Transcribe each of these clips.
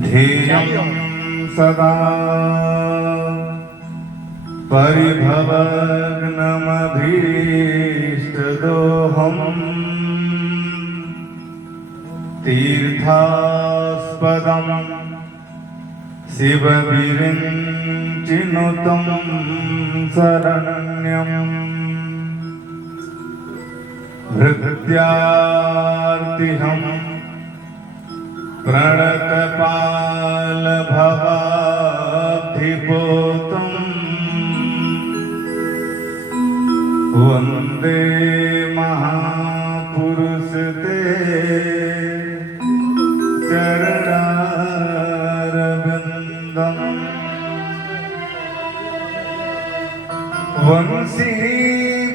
ध्येयं सदा परिभवग्नमभीष्टदोहम् तीर्थास्पदं शिवविरिञ्चिनुतं शरण्यम् हृद्यार्तिहं प्रणतपालभवाब्धिपोतम् वन्दे महापुरुषते चरणारविन्दम् वंशी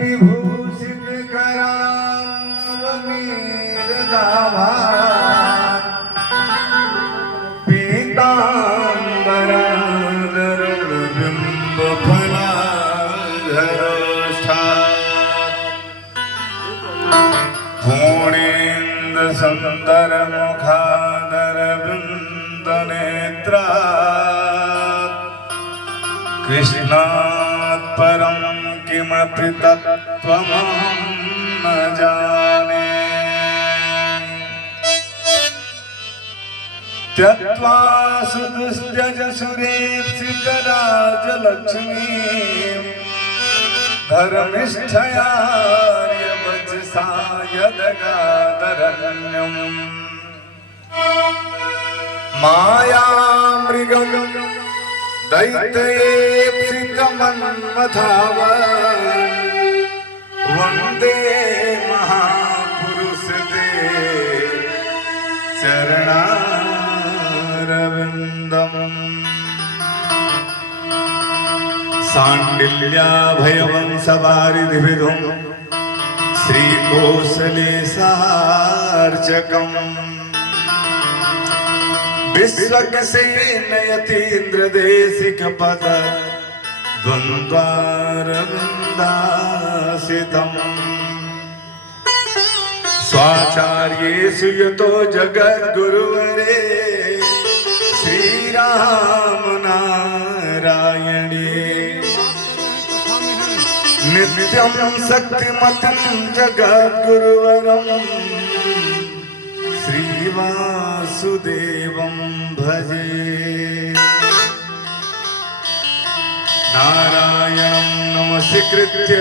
विभूषितकरावनीरदाभा पूर्णेन्दुसुन्दरमुखादरविन्दनेत्रा कृष्णात् परं किमपि तत्त्वमहं न जाने त्यक्त्वा सुदुष्टजसुरेप्सितराजलक्ष्मीं धर्मिष्ठयार्यवचसा यदगादरण्यम् मायामृगं दैत्येप्सितमन्मथाव वन्दे महापुरुषते चरणारविन्दम् सांडिल्याभयवंशवारिधिविधुं श्रीकोसलेशार्चकम् विश्वक्सेनयतीन्द्रदेशिकपद द्वन्द्वारविन्दासितम् स्वाचार्येषु यतो जगद्गुरुवरे श्रीरामनारायणे नित्यं शक्तिमतं जगद्गुरुवरम् श्रीवासुदेवं भजे नारायणं नमस्कृत्य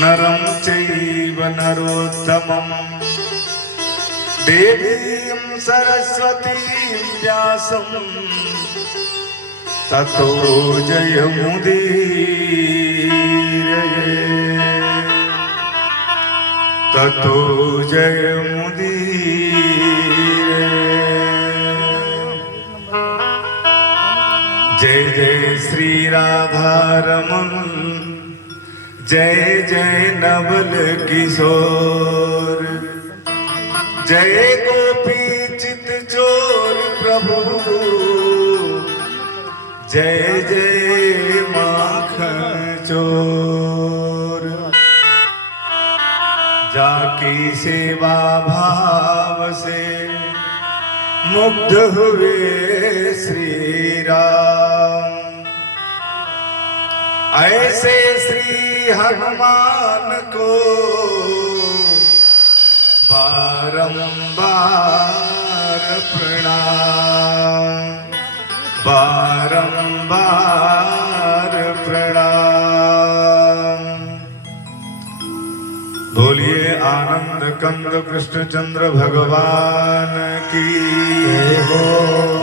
नरं चैव नरोत्तमं देवीं सरस्वतीं व्यासं ततो जयमुदीरये ततो जयमुदीरये। जय जय श्री राधारमण जय जय नवल किशोर जय गोपी चित चोर प्रभु जय जय माखन चोर जाकी सेवा भाव से मुग्ध हुए श्री राम ऐसे श्री हनुमान को बारंबार प्रणाम बारंबार प्रणाम। बोलिए आनंद कंद कृष्णचंद्र भगवान की जय हो।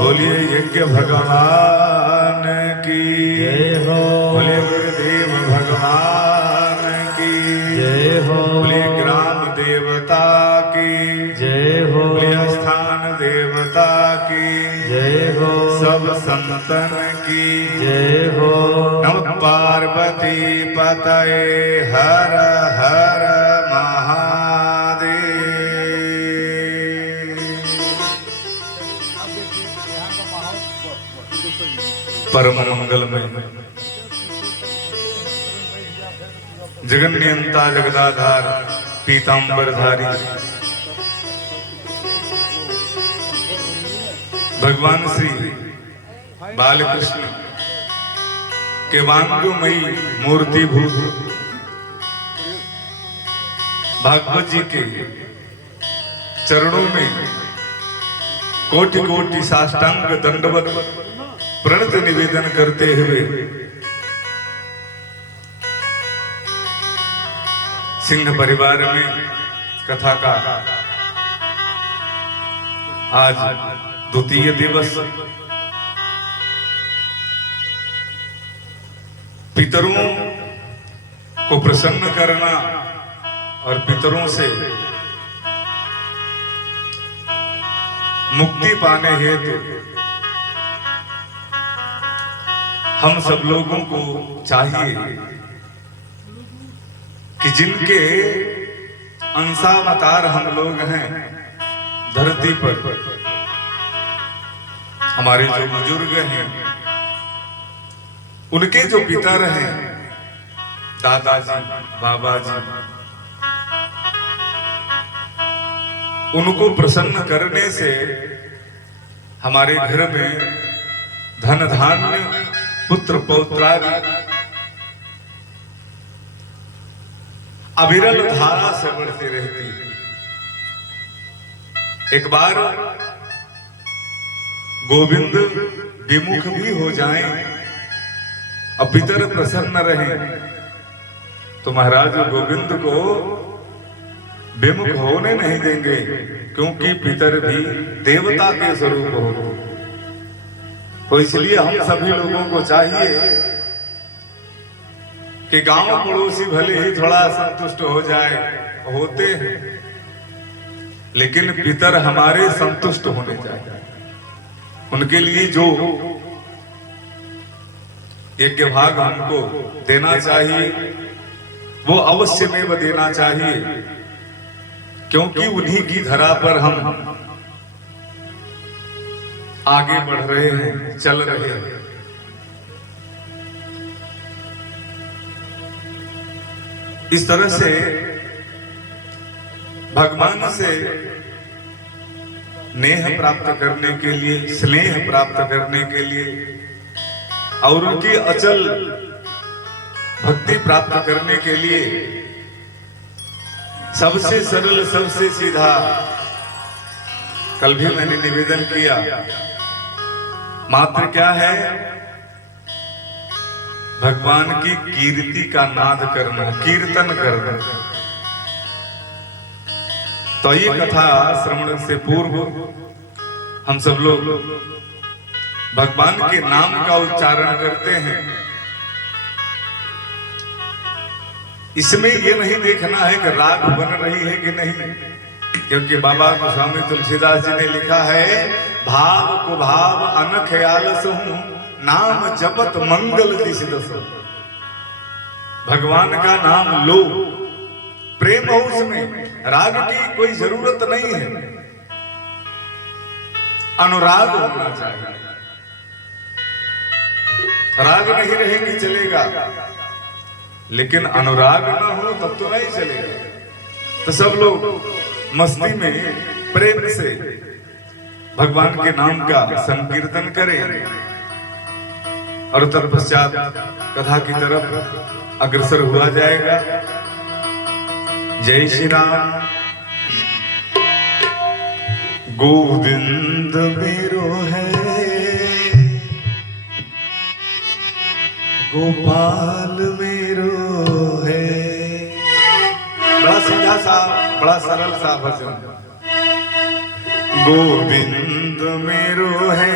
बोलिए यज्ञ भगवान की जय हो। बोलिए गुरुदेव भगवान की जय हो। बोलिए ग्राम देवता की जय हो। बोलिए स्थान देवता की जय हो। सब संतन की जय हो। नमः पार्वती पतये हर हर परम मंगलमय जगन्नियंता जगदाधार पीतांबरधारी भगवान श्री बालकृष्ण के वांगमयी मूर्ति भूत भागवत जी के चरणों में कोटि कोटि साष्टांग दंडवत प्रणत निवेदन करते हुए सिंह परिवार में कथा का आज द्वितीय दिवस पितरों को प्रसन्न करना और पितरों से मुक्ति पाने हेतु हम सब लोगों को चाहिए कि जिनके अंशावतार हम लोग हैं धरती पर, हमारे जो बुजुर्ग हैं उनके जो पितर हैं दादाजी बाबाजी, उनको प्रसन्न करने से हमारे घर में धन धान्य पुत्र पौत्रादि अविरल धारा से बढ़ती रहती है। एक बार गोविंद विमुख भी हो जाएं और पितर प्रसन्न रहें तो महाराज गोविंद को विमुख होने नहीं देंगे, क्योंकि पितर भी देवता के स्वरूप हो। तो इसलिए हम सभी लोगों को चाहिए कि गांव पड़ोसी भले ही थोड़ा संतुष्ट हो जाए, होते हैं, लेकिन पितर हमारे संतुष्ट होने चाहिए। उनके लिए जो यज्ञ भाग हमको देना चाहिए वो अवश्य में देना चाहिए, क्योंकि उन्हीं की धरा पर हम आगे बढ़ रहे हैं, चल रहे हैं। इस तरह से भगवान से नेह प्राप्त करने के लिए, स्नेह प्राप्त करने के लिए और उनकी अचल भक्ति प्राप्त करने के लिए सबसे सरल, सबसे सीधा, कल भी मैंने निवेदन किया, मात्र क्या है, भगवान की कीर्ति का नाद करना, कीर्तन करना। तो ये कथा श्रवण से पूर्व हम सब लोग भगवान के नाम का उच्चारण करते हैं। इसमें ये नहीं देखना है कि राग बन रही है कि नहीं, क्योंकि बाबा गोस्वामी तुलसीदास जी ने लिखा है, भाव को भाव अनख आलसहु, नाम जपत मंगल दिस दसो। भगवान का नाम लो, प्रेम हो उसमें, राग की कोई जरूरत नहीं है, अनुराग होना चाहिए। राग नहीं रहेगी चलेगा, लेकिन अनुराग ना हो तब तो नहीं चलेगा। तो सब लोग मस्ती में प्रेम से भगवान के नाम का संकीर्तन करें और तत्पश्चात कथा की तरफ अग्रसर हुआ जाएगा। जय श्री राम। गोविंद मेरो है, गोपाल मेरो है। बड़ा सीधा सा, बड़ा सरल सा भजन। गोविंद मेरो है,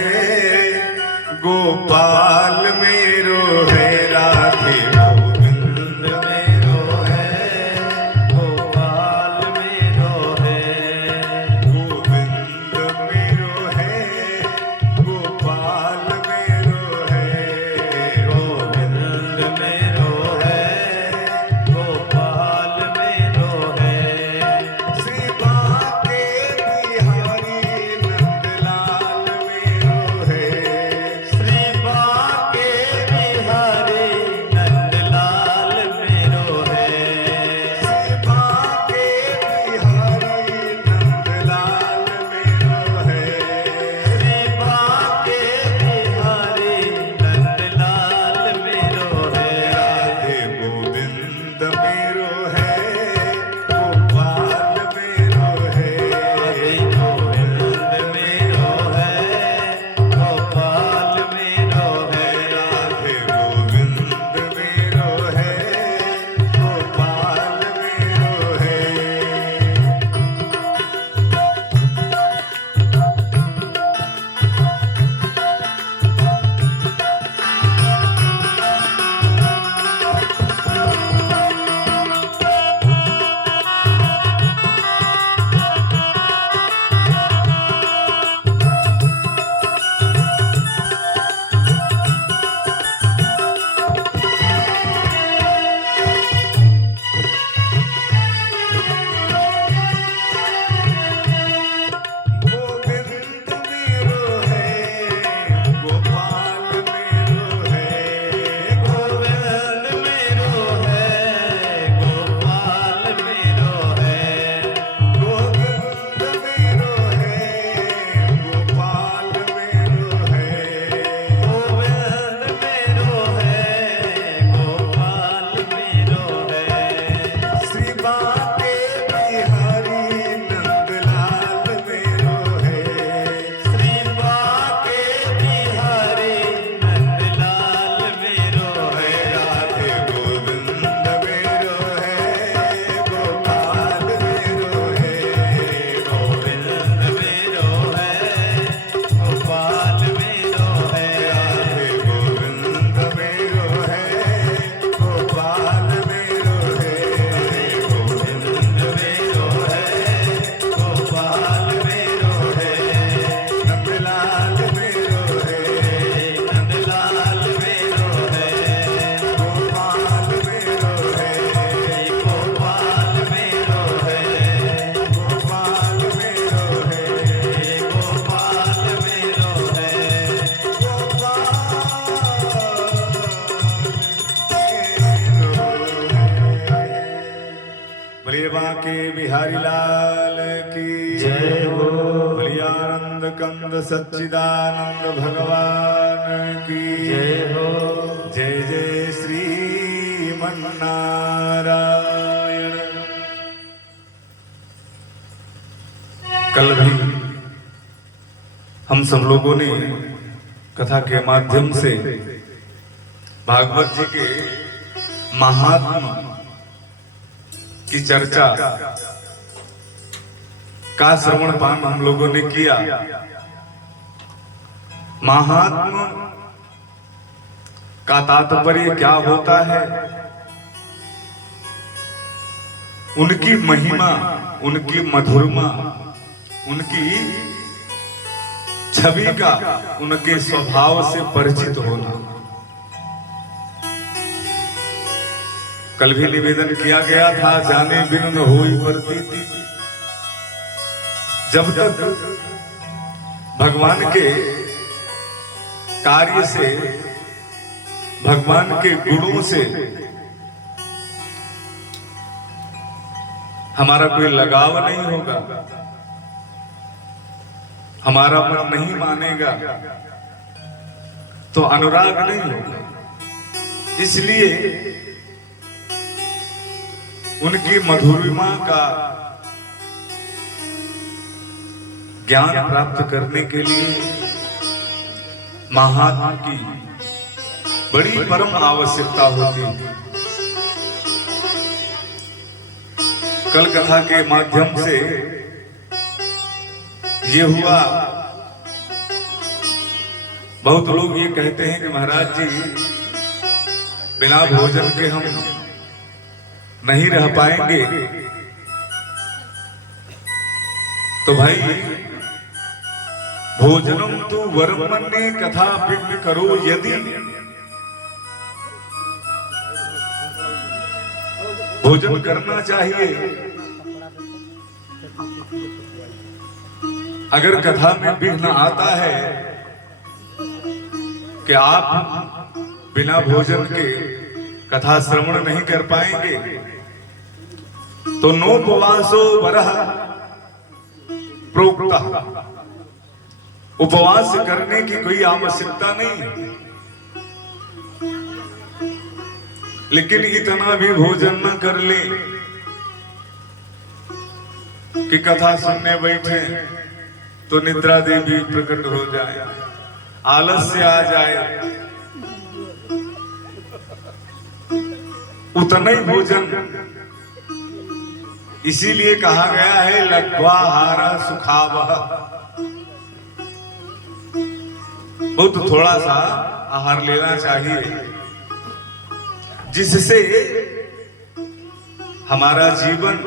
गोपाल मेरो है, राधे गोविंद मेरो है, गोपाल मेरो है। गोविंद मेरो है, गोपाल मेरो है, गोविंद मेरो है, गोपाल मेरो है। श्री बांके बिहारी नंदलाल मेरो है, श्री बांके के बिहारी लाल की जय हो। आनंद कंद सच्चिदानंद भगवान की जय हो। जय जय श्रीमन्नारायण। कल भी हम सब लोगों ने कथा के माध्यम से भागवत जी के महात्मा की चर्चा का श्रवण पान हम लोगों ने किया। महात्मा का तात्पर्य क्या होता है, उनकी महिमा, उनकी मधुरमा, उनकी छवि का, उनके स्वभाव से परिचित होना। कल भी निवेदन किया गया था, जाने बिनु न होई प्रतीति। जब तक भगवान के कार्य से, भगवान के गुणों से हमारा कोई लगाव नहीं होगा, हमारा मन नहीं मानेगा, तो अनुराग नहीं होगा। इसलिए उनकी मधुरिमा का ज्ञान प्राप्त करने के लिए महात्मा की बड़ी परम आवश्यकता होती है। कल कथा के माध्यम से ये हुआ, बहुत लोग ये कहते हैं कि महाराज जी बिना भोजन के हम नहीं रह पाएंगे। तो भाई भोजनम तु वरमन्ये कथा विघ्न करो यदि। भोजन करना चाहिए। अगर कथा में विघ्न आता है कि आप बिना भोजन के कथा श्रवण नहीं कर पाएंगे, तो नोपवासो वरः प्रोक्ता। उपवास करने की कोई आवश्यकता नहीं, लेकिन इतना भी भोजन न कर ले कि कथा सुनने बैठे तो निद्रा देवी प्रकट हो जाए, आलस्य आ जाए। उतना ही भोजन, इसीलिए कहा गया है लघ्वाहारा सुखावह। बहुत थोड़ा सा आहार लेना चाहिए, जिससे हमारा जीवन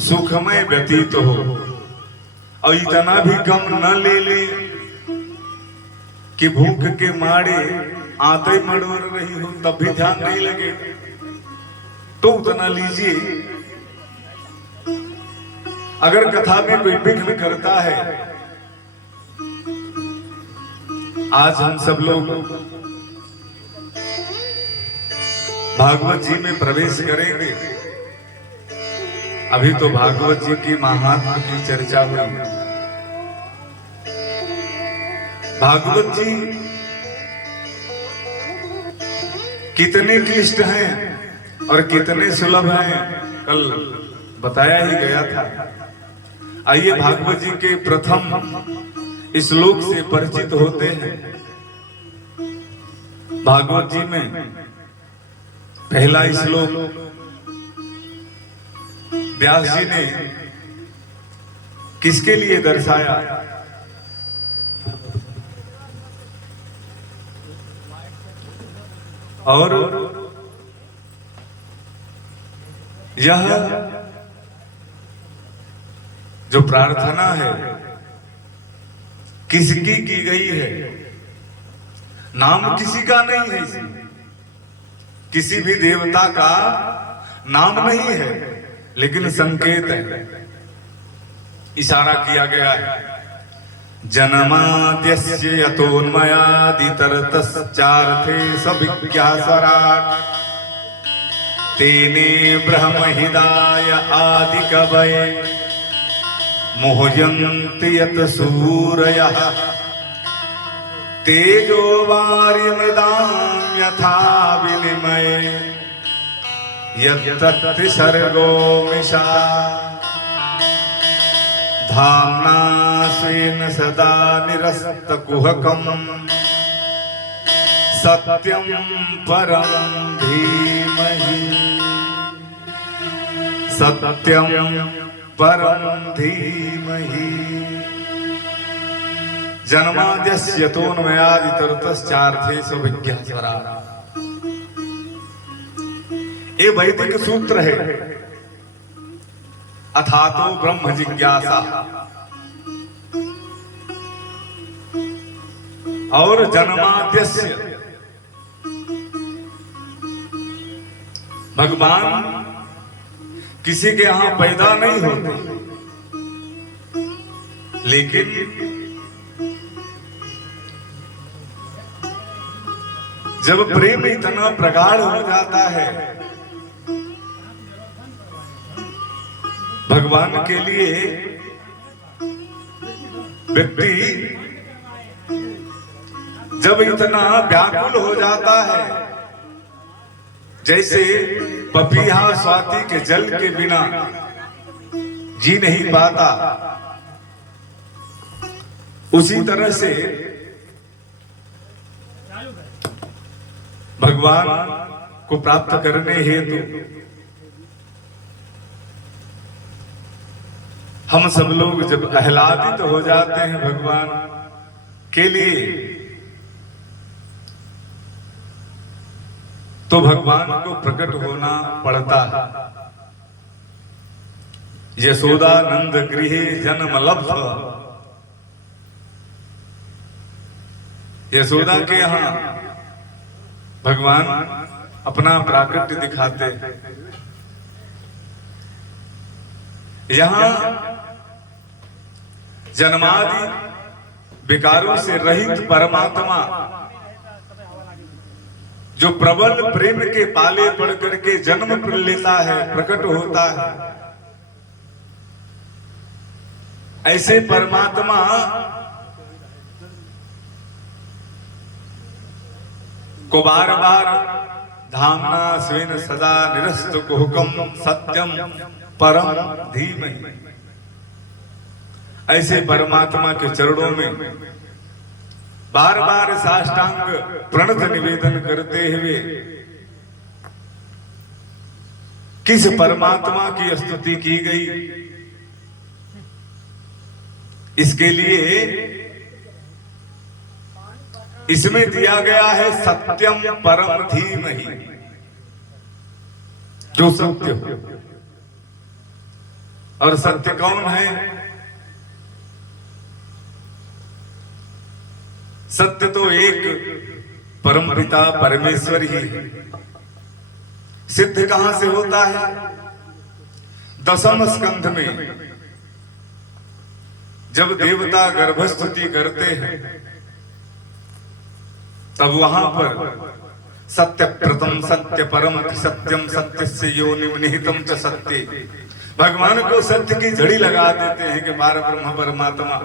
सुखमय व्यतीत हो। और इतना भी कम न ले ले कि भूख के मारे आते मड़ोर रही हो तब भी ध्यान नहीं लगे, तो उतना लीजिए। अगर कथा में कोई विघ्न करता है, आज हम सब लोग भागवत जी में प्रवेश करेंगे। अभी तो भागवत जी की महात्मा की चर्चा हुई। भागवत जी कितने क्लिष्ट हैं और कितने सुलभ हैं, कल बताया ही गया था। आइए भागवत जी के प्रथम श्लोक से परिचित होते हैं। भागवत जी में पहला श्लोक व्यास जी ने किसके लिए दर्शाया? और यह जो प्रार्थना है किसकी की गई है? नाम किसी का नहीं है, किसी भी देवता का नाम नहीं है, लेकिन संकेत है, इशारा किया गया है। जन्माद्यस्य यतोन्मयादितरतश्चार्थे सविज्ञास्वराट् तेने ब्रह्म हृदय आदि कवये मोहयन्ति यत् सूरयः तेजो वारिमृदां यथा विनिमये यत्तत् सर्गो मिषा धाम्ना स्वेन सदा निरस्तकुहकं सत्यं परं धीमहि सत्यं परं धीमहि जन्माद्यस्य यतोन्मयादितरतश्चार्थेषु विज्ञास्वराट्। ये वैदिक सूत्र है। अथातो ब्रह्म जिज्ञासा और जन्माद्यस्य भगवान किसी के यहां पैदा नहीं होते, लेकिन जब प्रेम इतना प्रगाढ़ हो जाता है भगवान के लिए, व्यक्ति जब इतना व्याकुल हो जाता है, जैसे पपीहा स्वाति के जल के बिना जी नहीं पाता, उसी तरह से भगवान को प्राप्त करने हेतु हम सब लोग जब आह्लादित हो जाते हैं भगवान के लिए, तो भगवान को प्रकट होना पड़ता है। यशोदा नंद गृहे जन्म लब्ध, यशोदा के यहां भगवान अपना प्राकट्य दिखाते, यहां जन्मादि विकारों से रहित परमात्मा जो प्रबल प्रेम के पाले पड़ करके जन्म लेता है, प्रकट होता है, ऐसे परमात्मा को बार बार धामना स्वेन सदा निरस्तकुहकं सत्यम परम धीमहि, ऐसे परमात्मा के चरणों में बार बार साष्टांग प्रणत निवेदन करते हुए किस परमात्मा की स्तुति की गई, इसके लिए इसमें दिया गया है सत्यम परम धीमहि, जो सत्य हो। और सत्य कौन है? सत्य तो एक परमपिता परमेश्वर ही है। सिद्ध कहां से होता है? दशम स्कंध में जब देवता गर्भस्तुति करते हैं, तब वहां पर सत्य प्रथम सत्य परम सत्यम सत्य से योनिम निहितम च सत्य, भगवान को सत्य की जड़ी लगा देते हैं कि पार ब्रह्म परमात्मा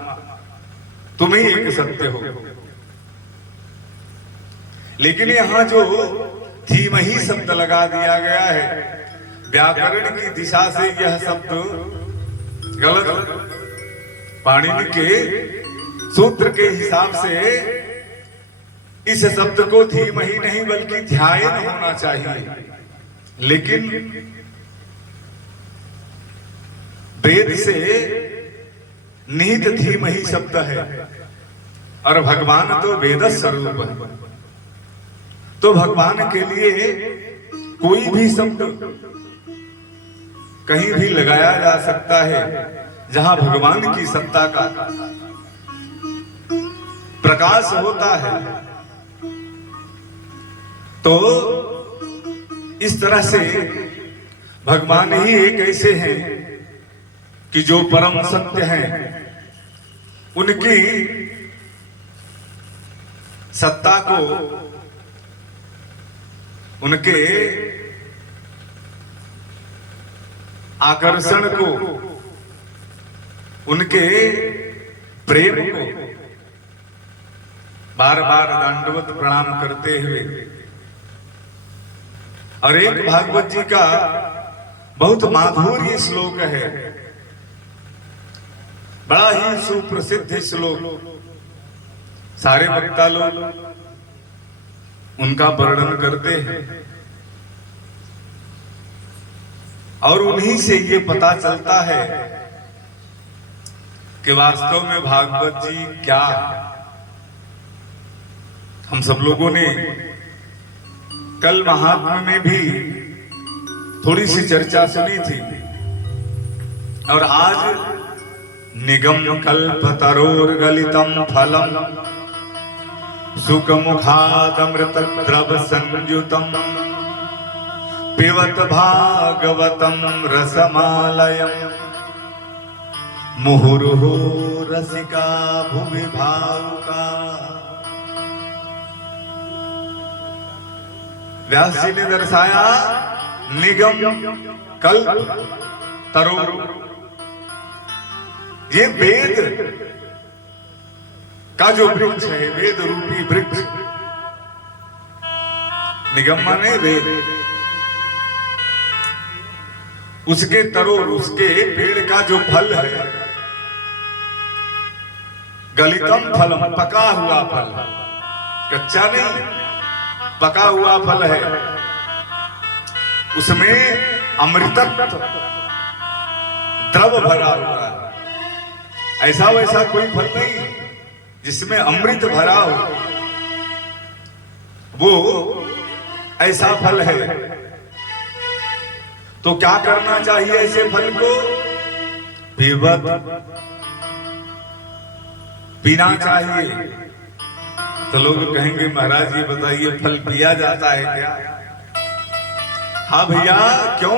तुम ही एक सत्य हो। लेकिन यहां जो धीमहि शब्द लगा दिया गया है, व्याकरण की दिशा से यह शब्द गलत, पाणिनि के सूत्र के हिसाब से इस शब्द को धीमहि नहीं बल्कि ध्यान होना चाहिए। लेकिन वेद से निहित धीमहि शब्द है और भगवान तो वेद स्वरूप है, तो भगवान के लिए कोई भी शब्द कहीं भी लगाया जा सकता है जहां भगवान की सत्ता का प्रकाश होता है। तो इस तरह से भगवान ही एक ऐसे हैं कि जो परम सत्य हैं, उनकी सत्ता को, उनके आकर्षण को, उनके प्रेम को बार बार दंडवत प्रणाम करते हुए, और एक भागवत जी का बहुत माधुर्य श्लोक है, बड़ा ही सुप्रसिद्ध श्लोक, सारे वक्ता लोग उनका वर्णन करते हैं, और उन्हीं से ये पता चलता है कि वास्तव में भागवत जी क्या है। हम सब लोगों ने कल महात्मा में भी थोड़ी सी चर्चा सुनी थी, और आज निगम कल्पतरोर्गलितम फलम सुखमुखादमृत द्रव संयुतम पिबत भागवतम रसमालयम मुहुर्हु रसिका भुवि भावुका। व्यास जी ने दर्शाया निगम कल्प तरो, ये वेद का जो वृक्ष है, वेद रूपी वृक्ष, निगम माने वेद, उसके तरोर, उसके पेड़ का जो फल है, गलितम फलम, पका हुआ फल, कच्चा नहीं, पका हुआ फल है, उसमें अमृतत्व द्रव भरा हुआ है। ऐसा वैसा कोई फल नहीं जिसमें अमृत भरा हो, वो ऐसा फल है। तो क्या करना चाहिए ऐसे फल को? पीना चाहिए। तो लोग कहेंगे महाराज ये बताइए फल पिया जाता है क्या? हाँ भैया, क्यों?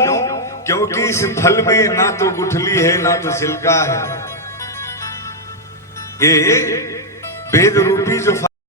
क्योंकि इस फल में ना तो गुठली है ना तो छिलका है। ये वेद रूपी जो